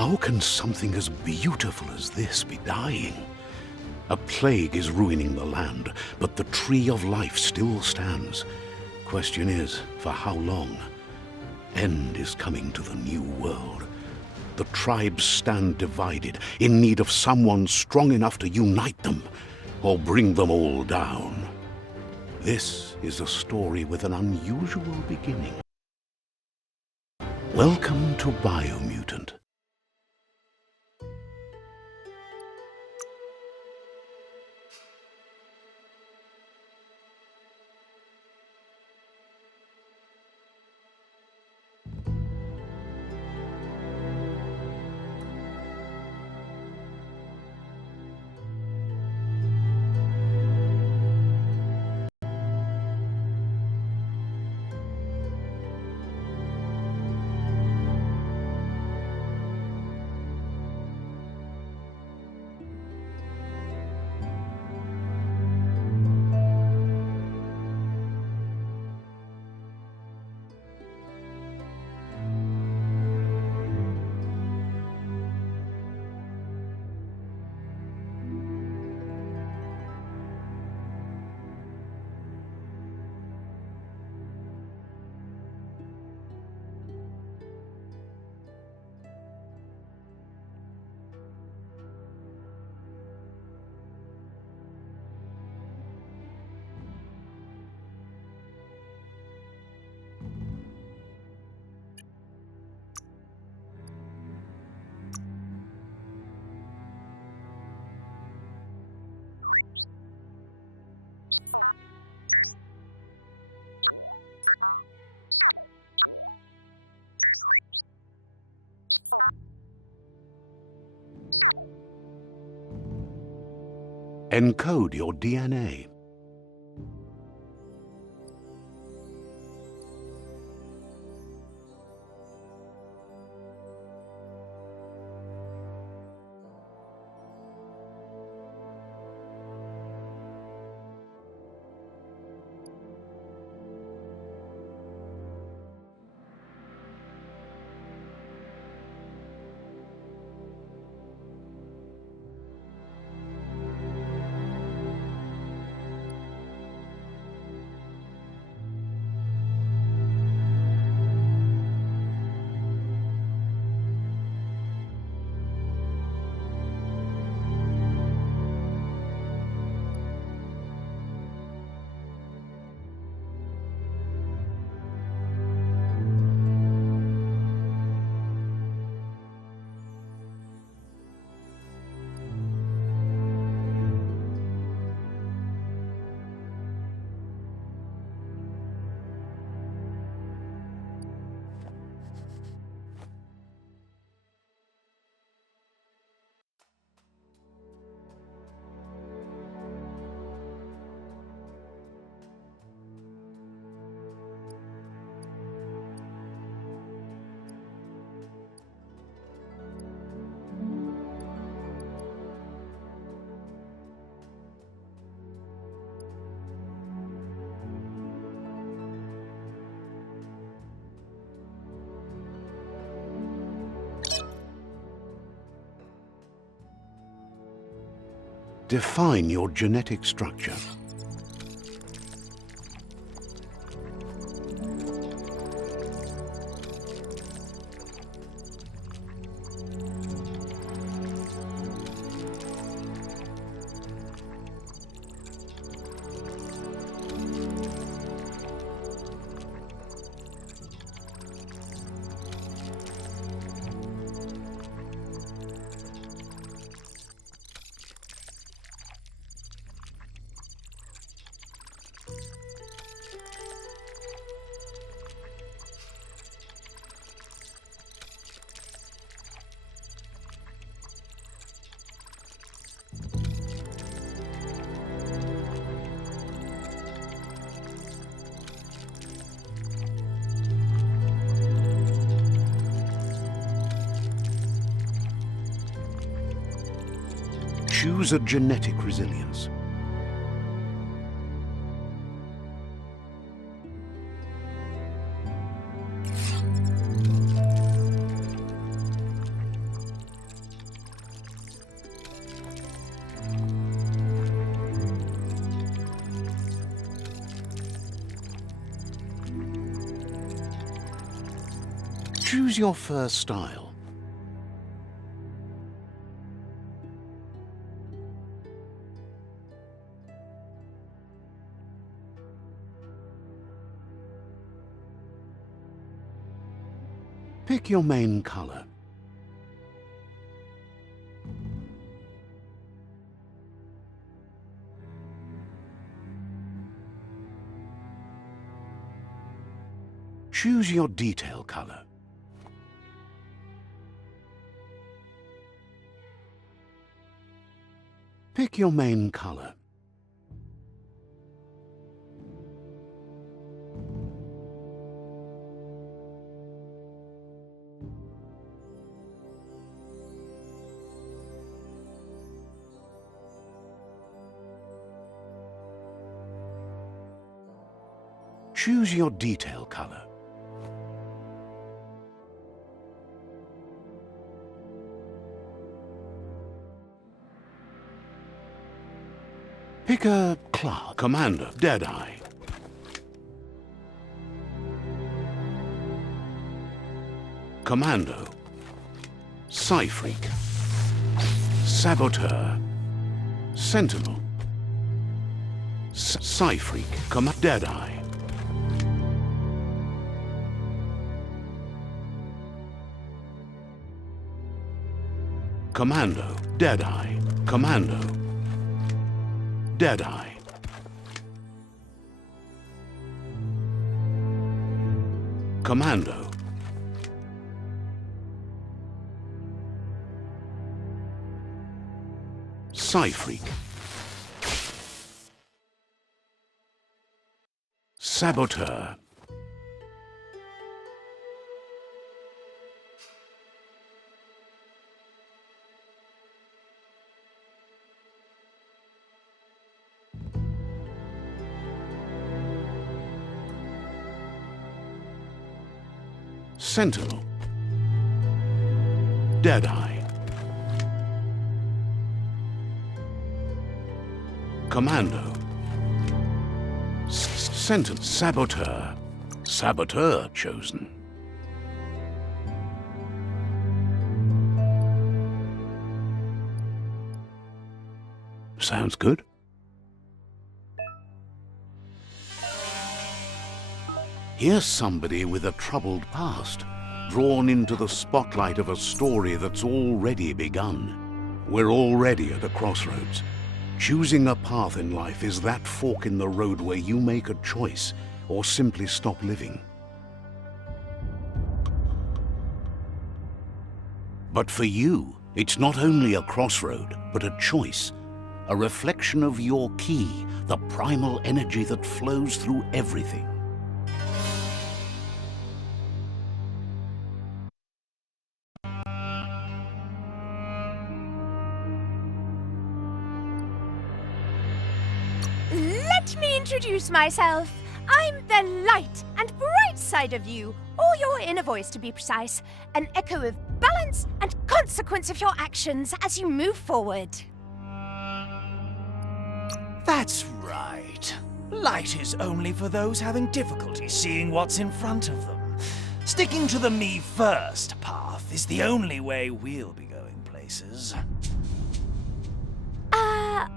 How can something as beautiful as this be dying? A plague is ruining the land, but the tree of life still stands. Question is, for how long? End is coming to the new world. The tribes stand divided, in need of someone strong enough to unite them, or bring them all down. This is a story with an unusual beginning. Welcome to Biomutant. Encode your DNA. Define your genetic structure. Choose a genetic resilience. Choose your first style. Pick your main color. Choose your detail color. Pick your main color. Choose your detail color. Pick a Clark, Commander, Deadeye. Commando, Psy-Freak, Saboteur, Sentinel, Psy-Freak, Deadeye. Commando, Deadeye, Commando, Deadeye. Commando. Psy-Freak. Saboteur. Sentinel. Deadeye. Commando. Sentinel. Saboteur. Saboteur chosen. Sounds good. Here's somebody with a troubled past, drawn into the spotlight of a story that's already begun. We're already at a crossroads. Choosing a path in life is that fork in the road where you make a choice or simply stop living. But for you, it's not only a crossroad, but a choice, a reflection of your key, the primal energy that flows through everything. Let me introduce myself. I'm the light and bright side of you, or your inner voice to be precise, an echo of balance and consequence of your actions as you move forward. That's right. Light is only for those having difficulty seeing what's in front of them. Sticking to the me first path is the only way we'll be going places.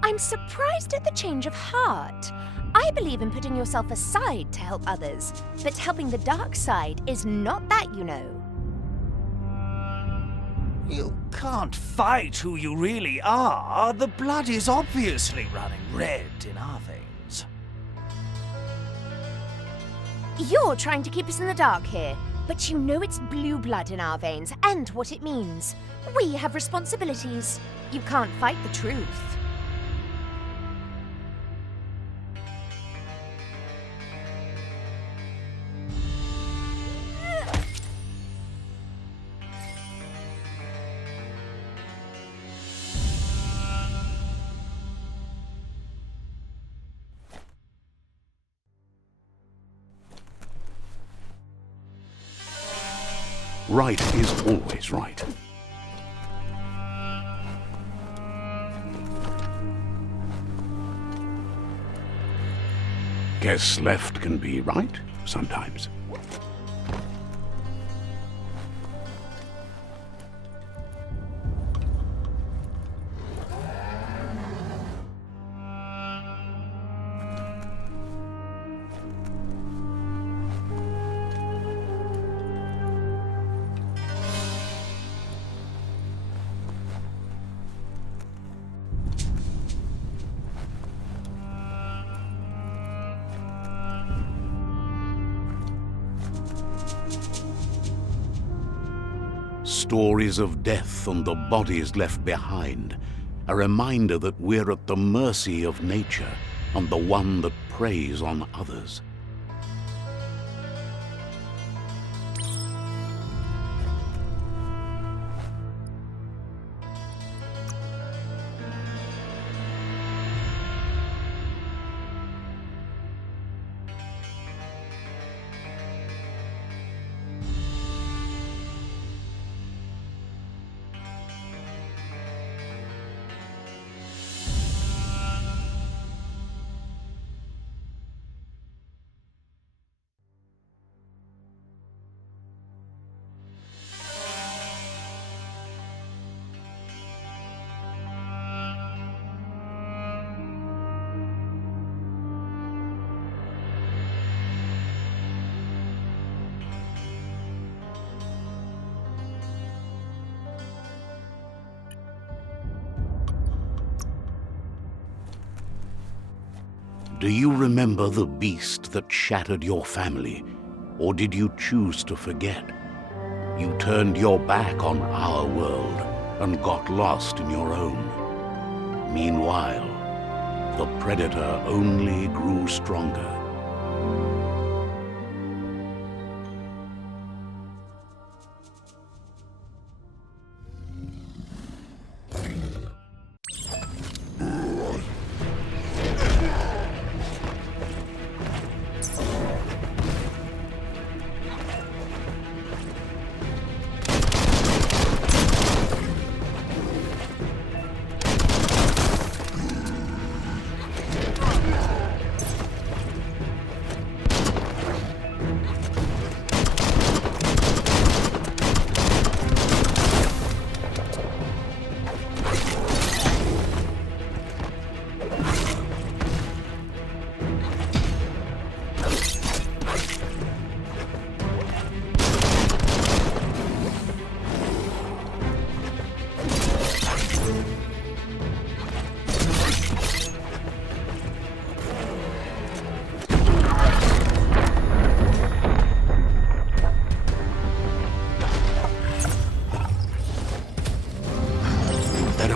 I'm surprised at the change of heart. I believe in putting yourself aside to help others, but helping the dark side is not that, you know. You can't fight who you really are. The blood is obviously running red in our veins. You're trying to keep us in the dark here, but you know it's blue blood in our veins and what it means. We have responsibilities. You can't fight the truth. Right is always right. Guess left can be right sometimes. Stories of death and the bodies left behind. A reminder that we're at the mercy of nature and the one that preys on others. Do you remember the beast that shattered your family, or did you choose to forget? You turned your back on our world and got lost in your own. Meanwhile, the Predator only grew stronger.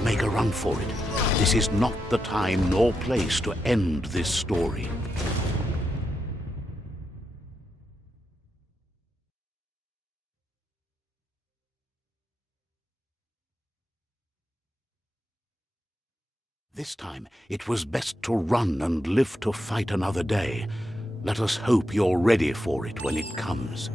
Make a run for it. This is not the time nor place to end this story. This time, it was best to run and live to fight another day. Let us hope you're ready for it when it comes.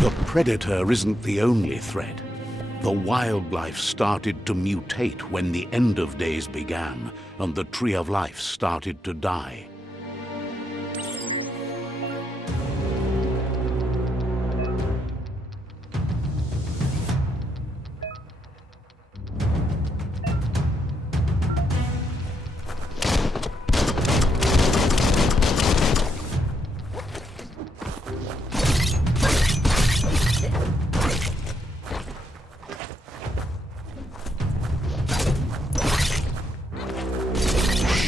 The Predator isn't the only threat. The wildlife started to mutate when the end of days began, and the Tree of Life started to die.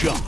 Sharp.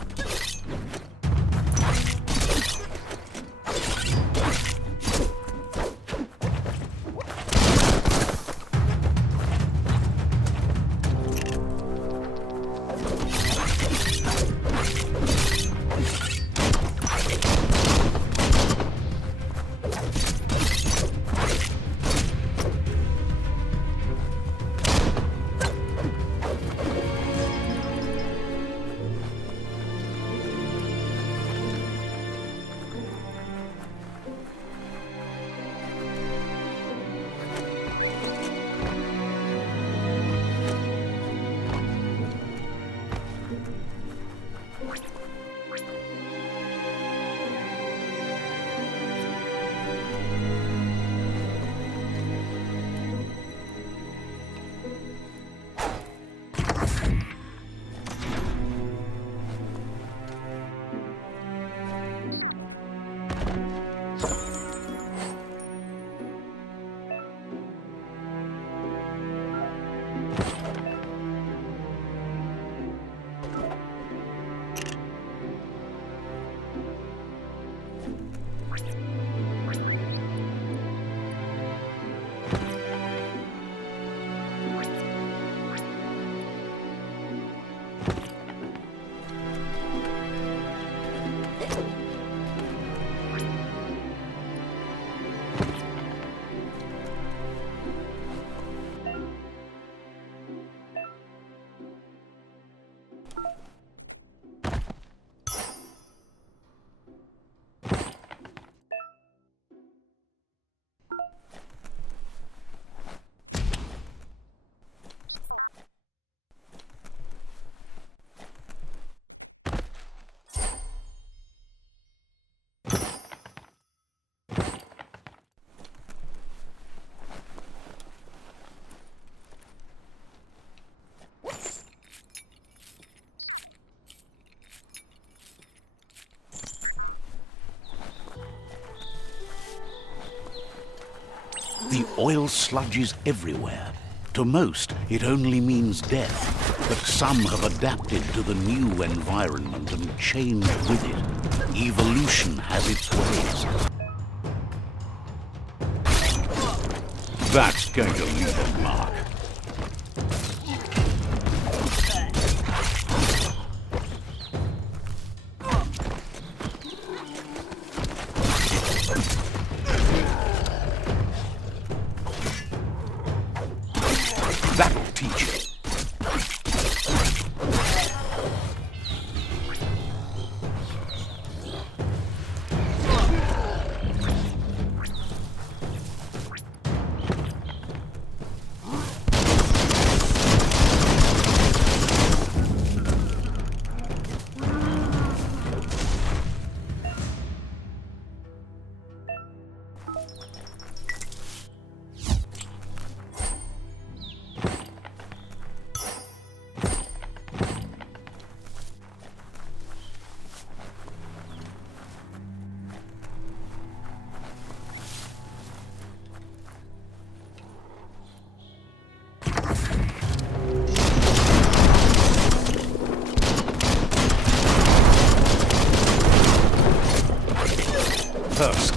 Oil sludges everywhere. To most, it only means death, but some have adapted to the new environment and changed with it. Evolution has its ways. That's going to leave a mark. That'll teach you. First.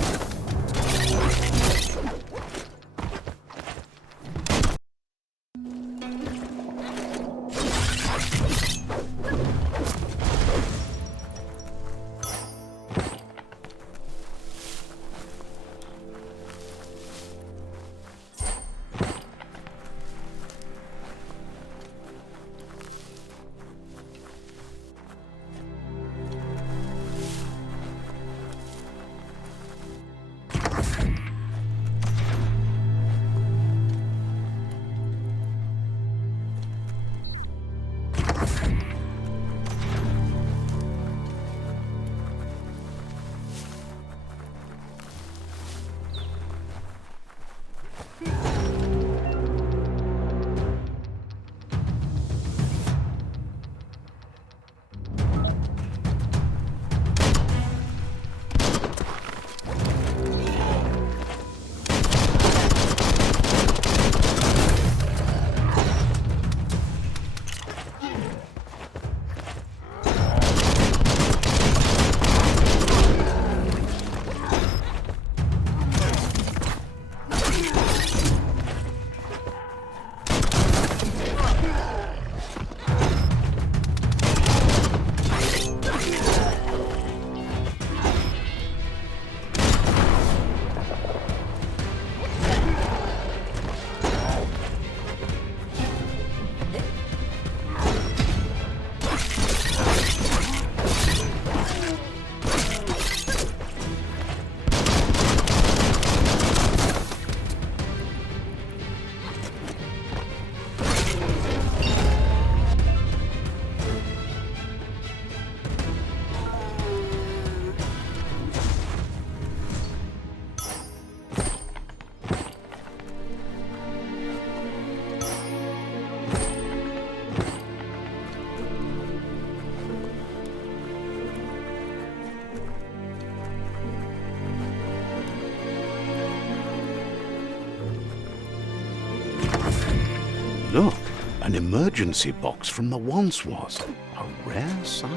Look, an emergency box from the once was. A rare sight.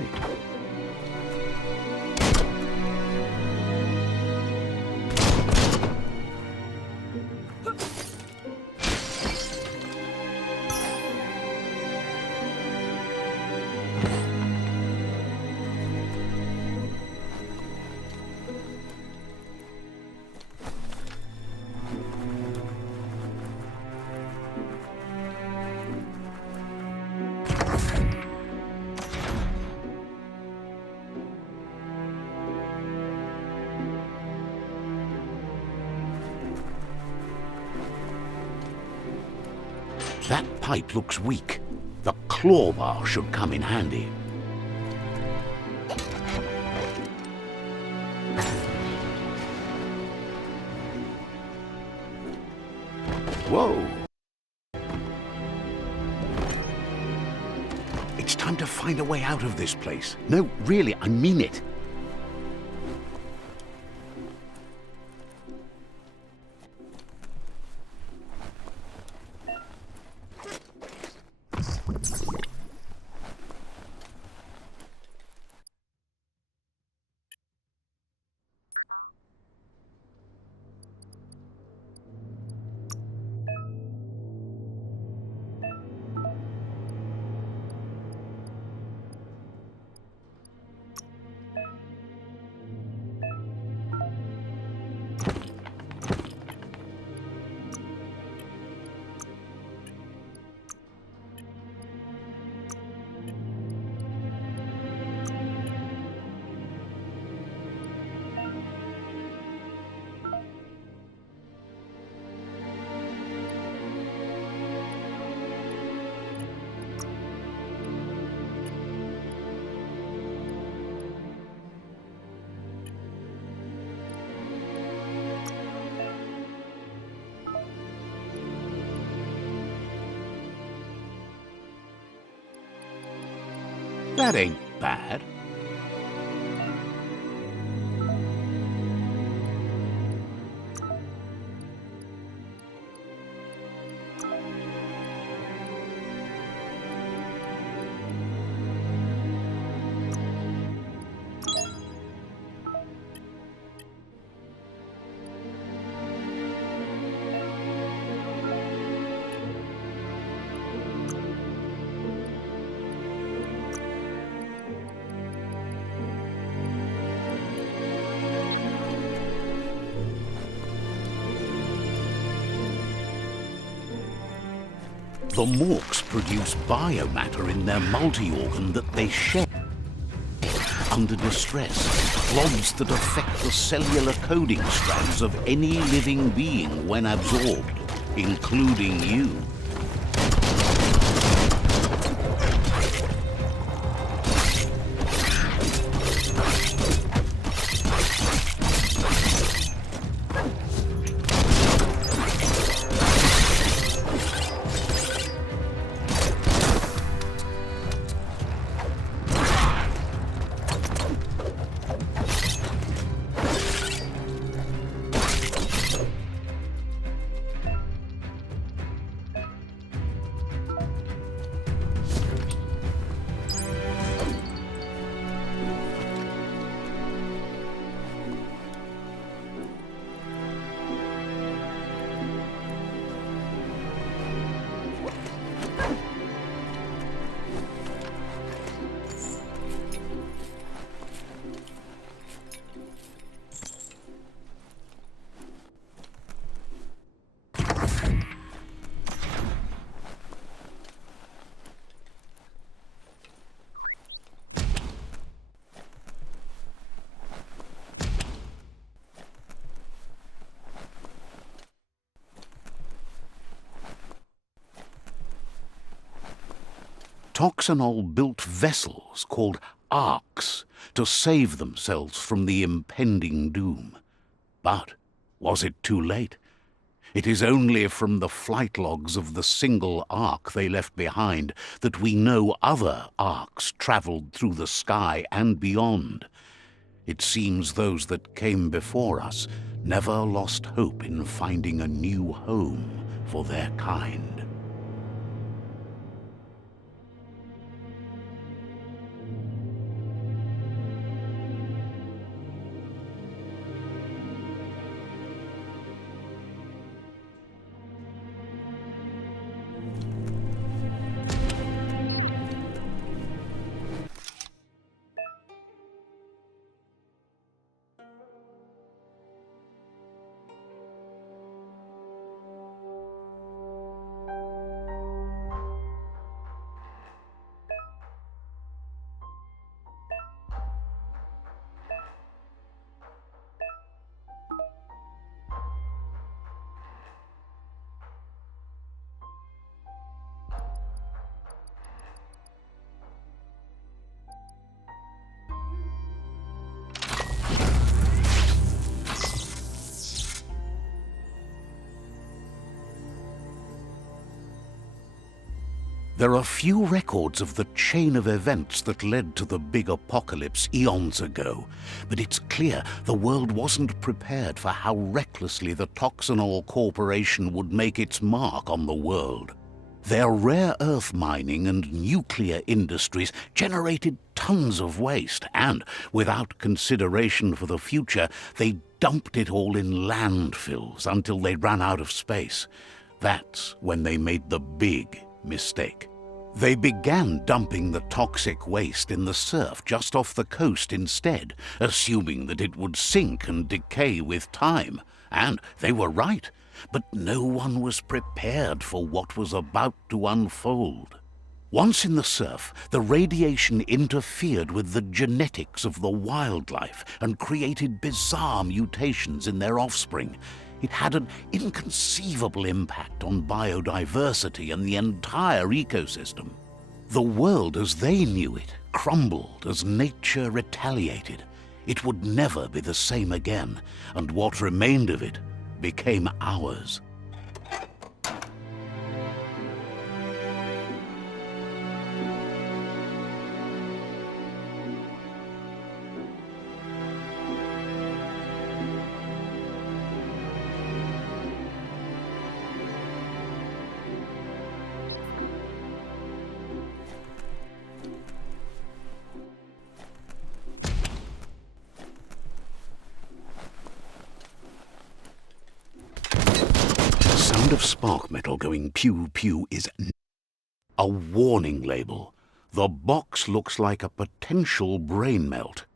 That pipe looks weak. The claw bar should come in handy. Whoa! It's time to find a way out of this place. No, really, I mean it. That ain't bad. The Morks produce biomatter in their multi-organ that they shed under distress. Blobs that affect the cellular coding strands of any living being when absorbed, including you. Toxanol built vessels called arks to save themselves from the impending doom. But was it too late? It is only from the flight logs of the single ark they left behind that we know other arks travelled through the sky and beyond. It seems those that came before us never lost hope in finding a new home for their kind. There are few records of the chain of events that led to the big apocalypse eons ago, but it's clear the world wasn't prepared for how recklessly the Toxanol Corporation would make its mark on the world. Their rare earth mining and nuclear industries generated tons of waste, and, without consideration for the future, they dumped it all in landfills until they ran out of space. That's when they made the big mistake. They began dumping the toxic waste in the surf just off the coast instead, assuming that it would sink and decay with time. And they were right, but no one was prepared for what was about to unfold. Once in the surf, the radiation interfered with the genetics of the wildlife and created bizarre mutations in their offspring. It had an inconceivable impact on biodiversity and the entire ecosystem. The world as they knew it crumbled as nature retaliated. It would never be the same again, and what remained of it became ours. of spark metal going pew-pew is a warning label. The box looks like a potential brain melt.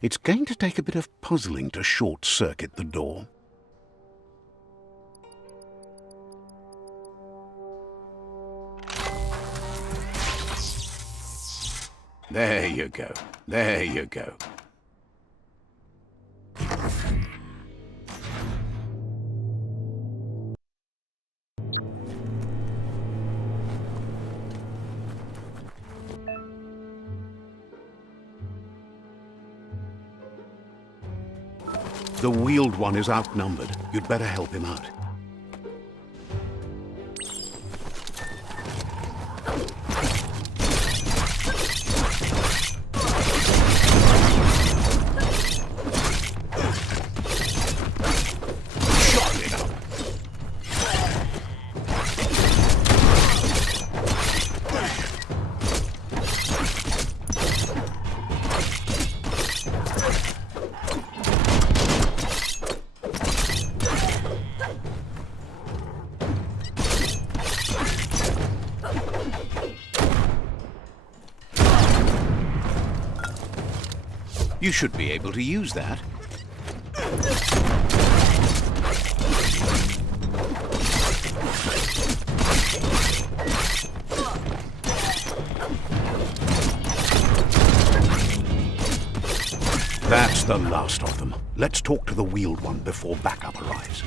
It's going to take a bit of puzzling to short-circuit the door. There you go. There you go. The wheeled one is outnumbered. You'd better help him out. You should be able to use that. That's the last of them. Let's talk to the wheeled one before backup arrives.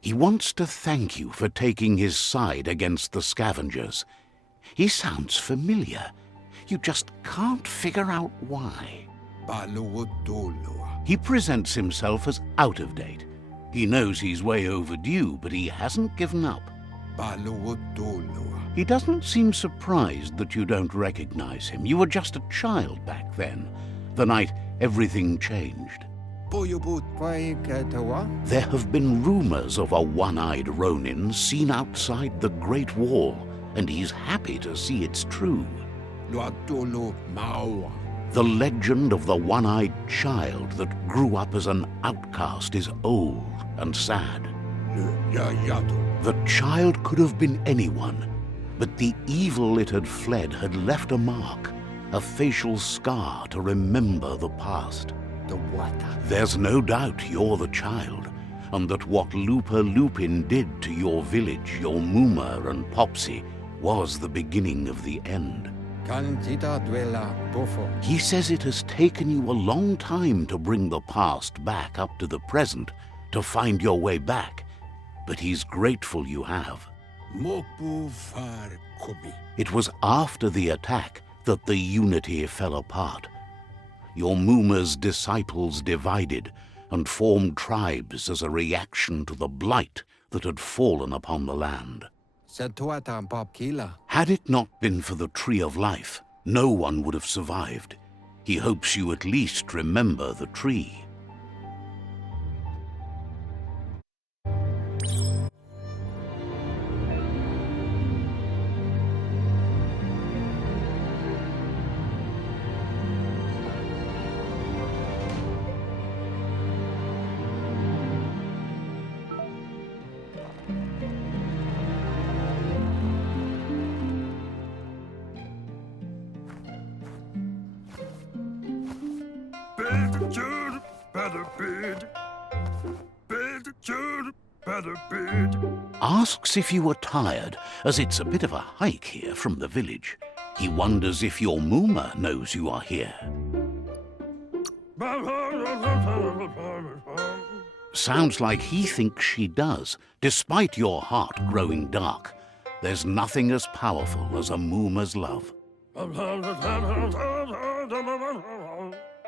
He wants to thank you for taking his side against the scavengers. He sounds familiar. You just can't figure out why. He presents himself as out of date. He knows he's way overdue, but he hasn't given up. He doesn't seem surprised that you don't recognize him. You were just a child back then, the night everything changed. There have been rumors of a one-eyed Ronin seen outside the Great Wall, and he's happy to see it's true. The legend of the one-eyed child that grew up as an outcast is old and sad. The child could have been anyone, but the evil it had fled had left a mark, a facial scar to remember the past. There's no doubt you're the child, and that what Lupa Lupin did to your village, your Muma and Popsy, was the beginning of the end. He says it has taken you a long time to bring the past back up to the present, to find your way back, but he's grateful you have. It was after the attack that the unity fell apart. Your Muma's disciples divided and formed tribes as a reaction to the blight that had fallen upon the land. Had it not been for the Tree of Life, no one would have survived. He hopes you at least remember the tree. Asks if you were tired, as it's a bit of a hike here from the village. He wonders if your Muma knows you are here. Sounds like he thinks she does, despite your heart growing dark. There's nothing as powerful as a Moomer's love.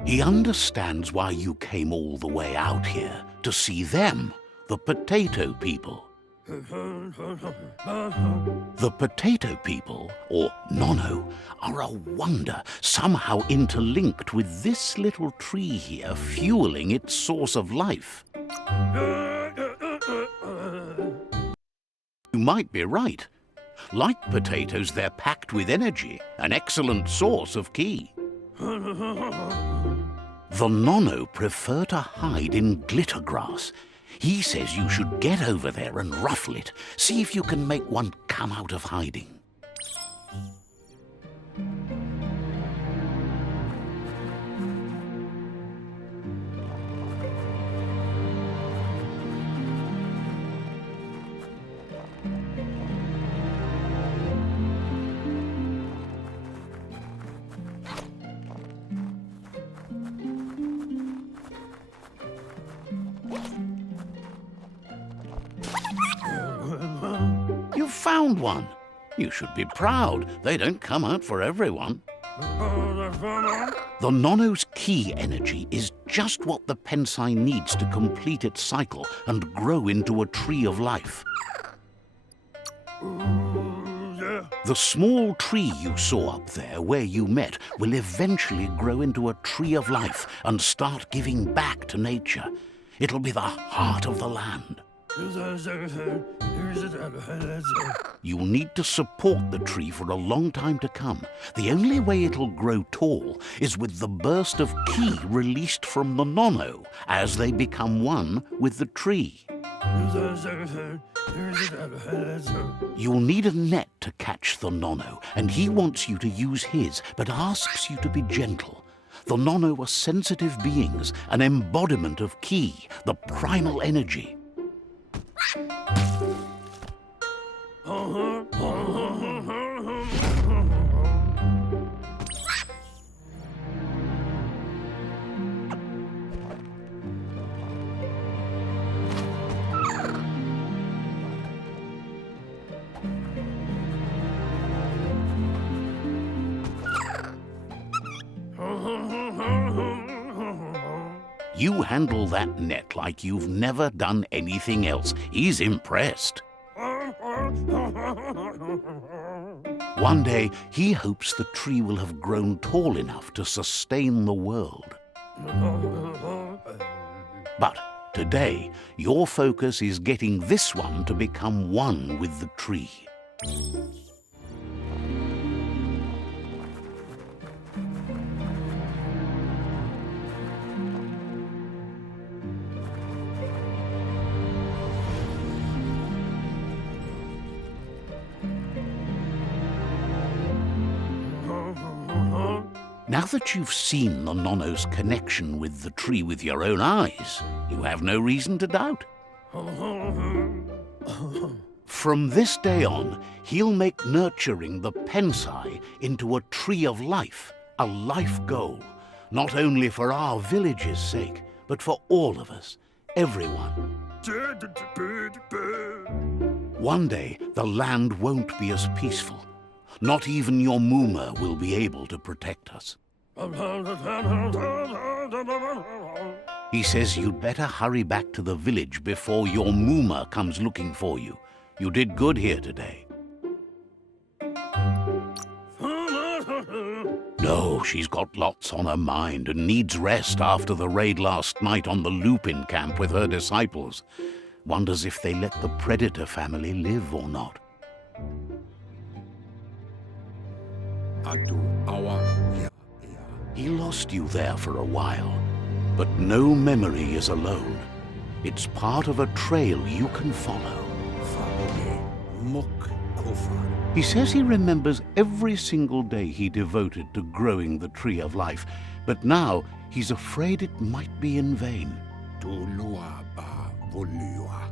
He understands why you came all the way out here, to see them, the potato people. The potato people, or Nono, are a wonder, somehow interlinked with this little tree here, fueling its source of life. You might be right. Like potatoes, they're packed with energy, an excellent source of ki. The Nono prefer to hide in glitter grass. He says you should get over there and ruffle it. See if you can make one come out of hiding. You found one. You should be proud. They don't come out for everyone. The Nono's ki energy is just what the Pensai needs to complete its cycle and grow into a tree of life. The small tree you saw up there where you met will eventually grow into a tree of life and start giving back to nature. It'll be the heart of the land. You'll need to support the tree for a long time to come. The only way it'll grow tall is with the burst of ki released from the Nono as they become one with the tree. You'll need a net to catch the Nono, and he wants you to use his, but asks you to be gentle. The Nono are sensitive beings, an embodiment of ki, the primal energy. You handle that net like you've never done anything else. He's impressed. One day, he hopes the tree will have grown tall enough to sustain the world. But today, your focus is getting this one to become one with the tree. Now that you've seen the Nono's connection with the tree with your own eyes, you have no reason to doubt. From this day on, he'll make nurturing the Pensai into a tree of life, a life goal, not only for our village's sake, but for all of us, everyone. One day, the land won't be as peaceful. Not even your Moomer will be able to protect us. He says you'd better hurry back to the village before your Moomer comes looking for you. You did good here today. No, she's got lots on her mind and needs rest after the raid last night on the Lupin camp with her disciples. Wonders if they let the Predator family live or not. He lost you there for a while, but no memory is alone. It's part of a trail you can follow. He says he remembers every single day he devoted to growing the tree of life, but now he's afraid it might be in vain.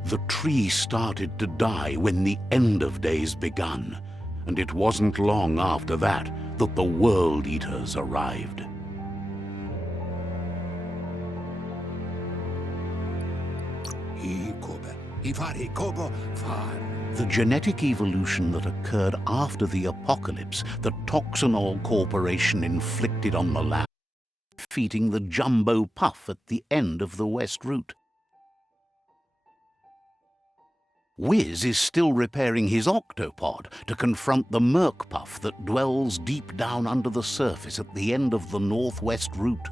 The tree started to die when the end of days begun, and it wasn't long after that that the World Eaters arrived. The genetic evolution that occurred after the apocalypse that Toxanol Corporation inflicted on the land, defeating the Jumbo Puff at the end of the West Route. Wiz is still repairing his octopod to confront the Merc Puff that dwells deep down under the surface at the end of the Northwest Route.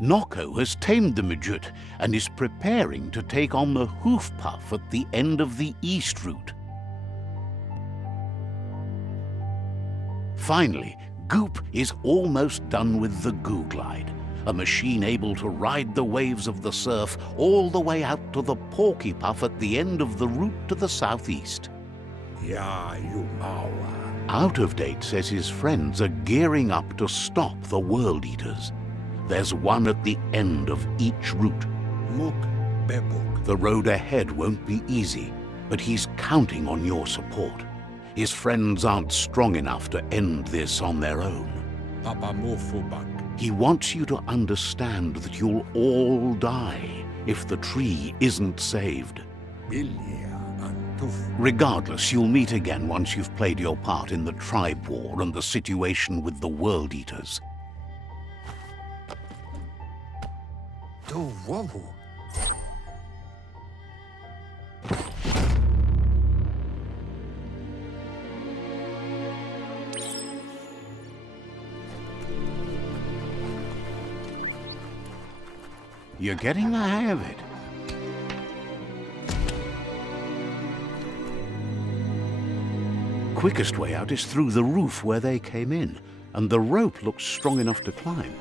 Nocco has tamed the midget and is preparing to take on the Hoof Puff at the end of the East Route. Finally, Goop is almost done with the Goo Glide, a machine able to ride the waves of the surf all the way out to the Porky Puff at the end of the route to the southeast. Yeah, you mawa. Out of Date says his friends are gearing up to stop the World Eaters. There's one at the end of each route. Muk bebuk. The road ahead won't be easy, but he's counting on your support. His friends aren't strong enough to end this on their own. Papa mofubak. He wants you to understand that you'll all die if the tree isn't saved. Bilia antuf. Regardless, you'll meet again once you've played your part in the tribe war and the situation with the World Eaters. Do wawu. You're getting the hang of it. Quickest way out is through the roof where they came in, and the rope looks strong enough to climb.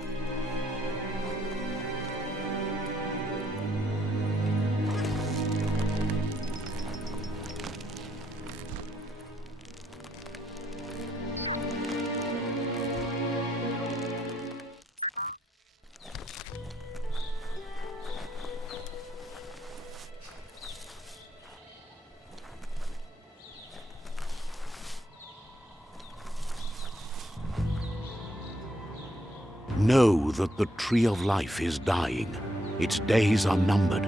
Know that the Tree of Life is dying. Its days are numbered.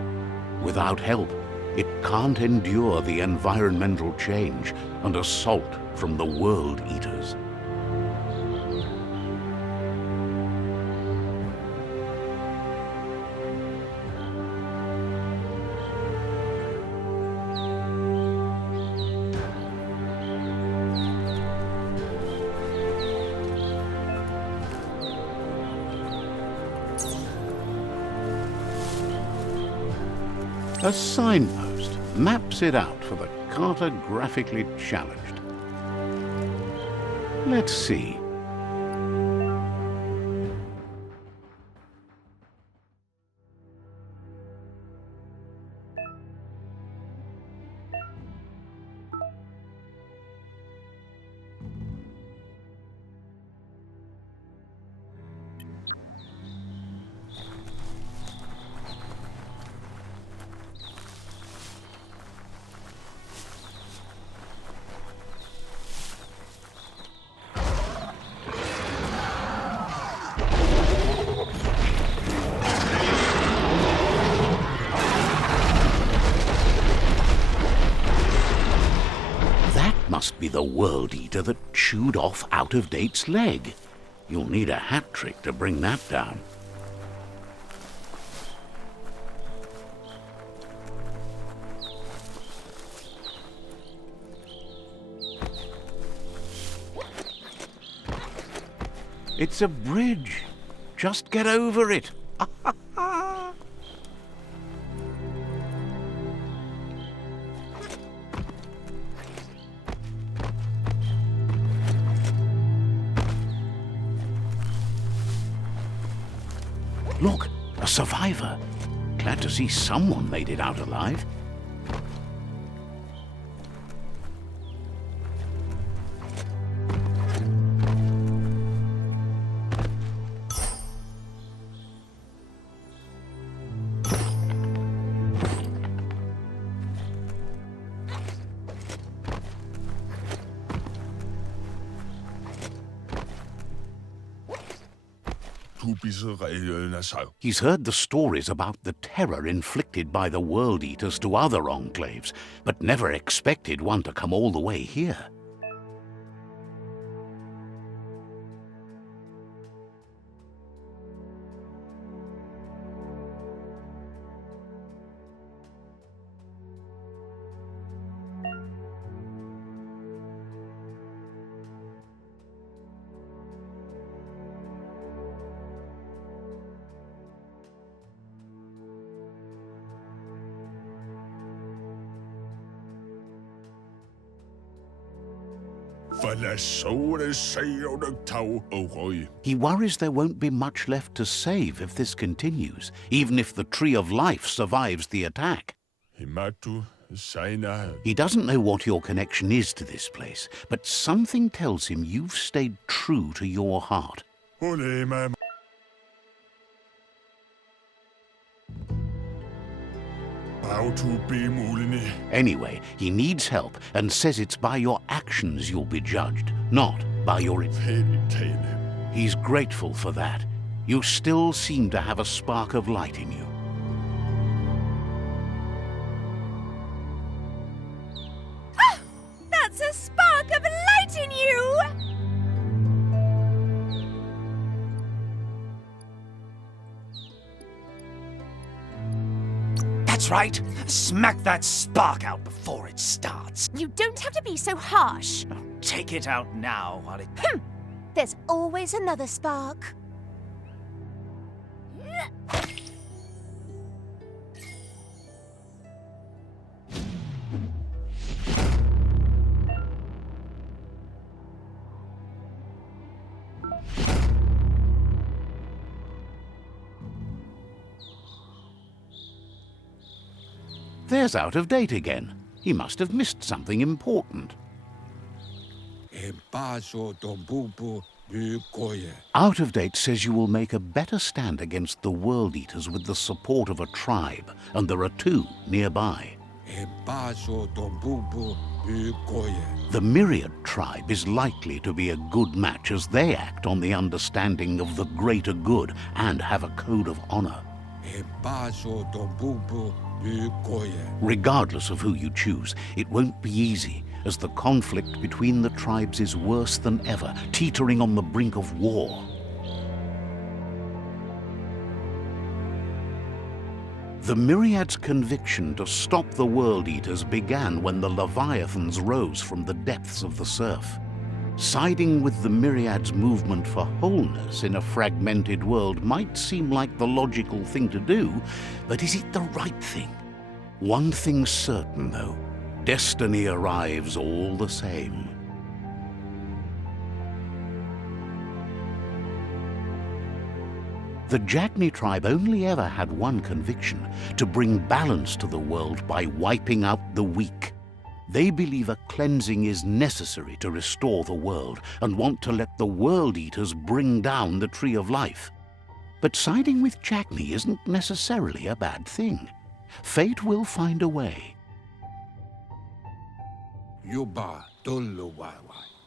Without help, it can't endure the environmental change and assault from the World Eaters. A signpost maps it out for the cartographically challenged. Let's see. Must be the World Eater that chewed off Out of Date's leg. You'll need a hat trick to bring that down. It's a bridge. Just get over it. Look, a survivor. Glad to see someone made it out alive. He's heard the stories about the terror inflicted by the World Eaters to other enclaves, but never expected one to come all the way here. He worries there won't be much left to save if this continues, even if the Tree of Life survives the attack. He doesn't know what your connection is to this place, but something tells him you've stayed true to your heart. Anyway, he needs help and says it's by your actions you'll be judged, not by your... He's grateful for that. You still seem to have a spark of light in you. Ah! That's a spark of light in you! That's right. Smack that spark out before it starts. You don't have to be so harsh. Take it out now while it... There's always another spark. There's Out of Date again. He must have missed something important. Out of Date says you will make a better stand against the World Eaters with the support of a tribe, and there are two nearby. The Myriad tribe is likely to be a good match as they act on the understanding of the greater good and have a code of honor. Regardless of who you choose, it won't be easy, as the conflict between the tribes is worse than ever, teetering on the brink of war. The Myriad's conviction to stop the World Eaters began when the Leviathans rose from the depths of the surf. Siding with the Myriad's movement for wholeness in a fragmented world might seem like the logical thing to do, but is it the right thing? One thing's certain, though. Destiny arrives all the same. The Jagni tribe only ever had one conviction: to bring balance to the world by wiping out the weak. They believe a cleansing is necessary to restore the world and want to let the World Eaters bring down the Tree of Life. But siding with Jagni isn't necessarily a bad thing. Fate will find a way.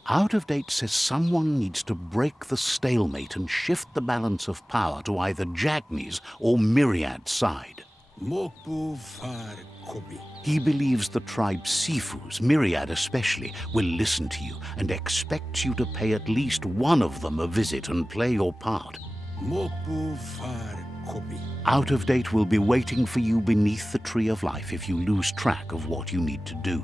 Out of Date says someone needs to break the stalemate and shift the balance of power to either Jagni's or Myriad's side. He believes the tribe's Sifus, Myriad especially, will listen to you and expects you to pay at least one of them a visit and play your part. Out of Date will be waiting for you beneath the Tree of Life if you lose track of what you need to do.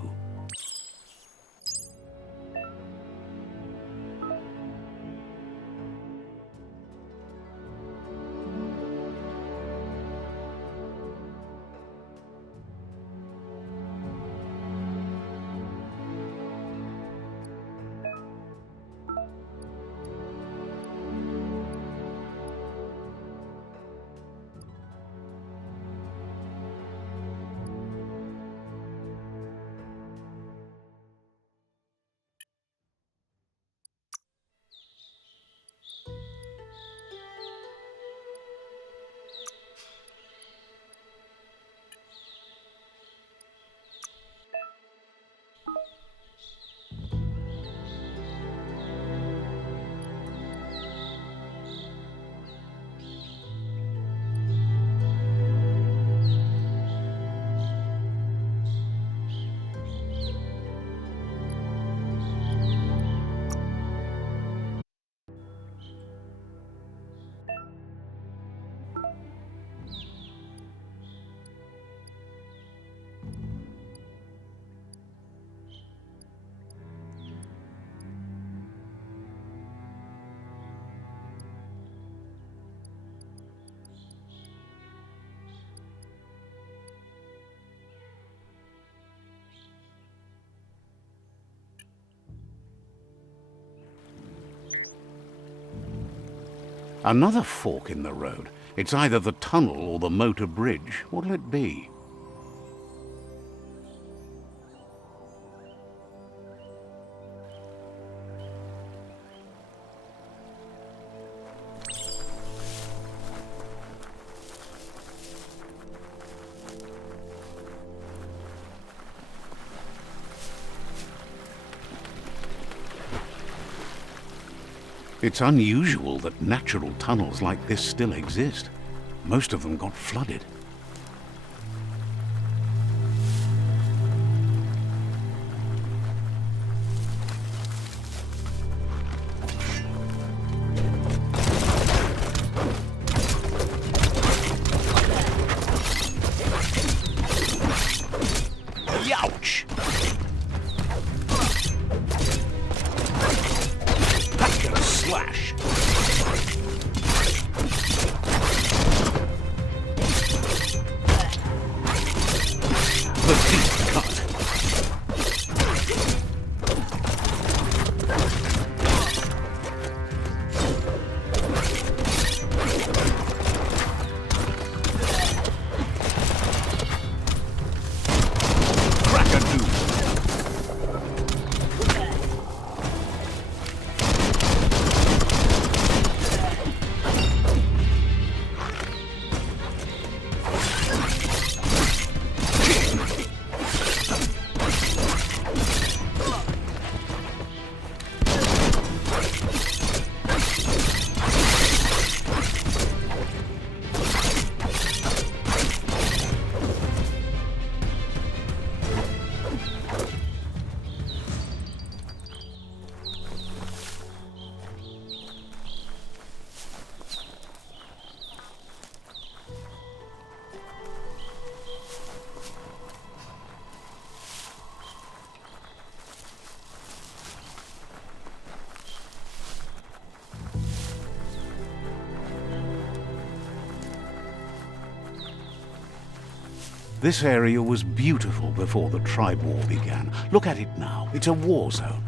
Another fork in the road. It's either the tunnel or the motor bridge. What'll it be? It's unusual that natural tunnels like this still exist. Most of them got flooded. Youch! Slash! The deep cut. Crack-a-doo. This area was beautiful before the tribe war began. Look at it now. It's a war zone.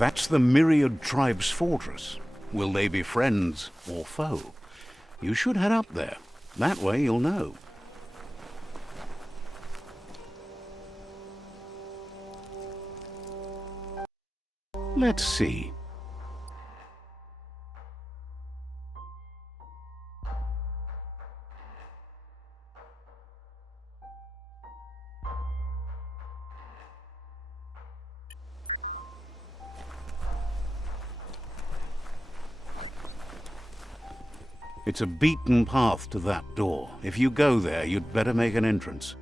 That's the Myriad Tribe's fortress. Will they be friends or foe? You should head up there. That way you'll know. Let's see. It's a beaten path to that door. If you go there, you'd better make an entrance.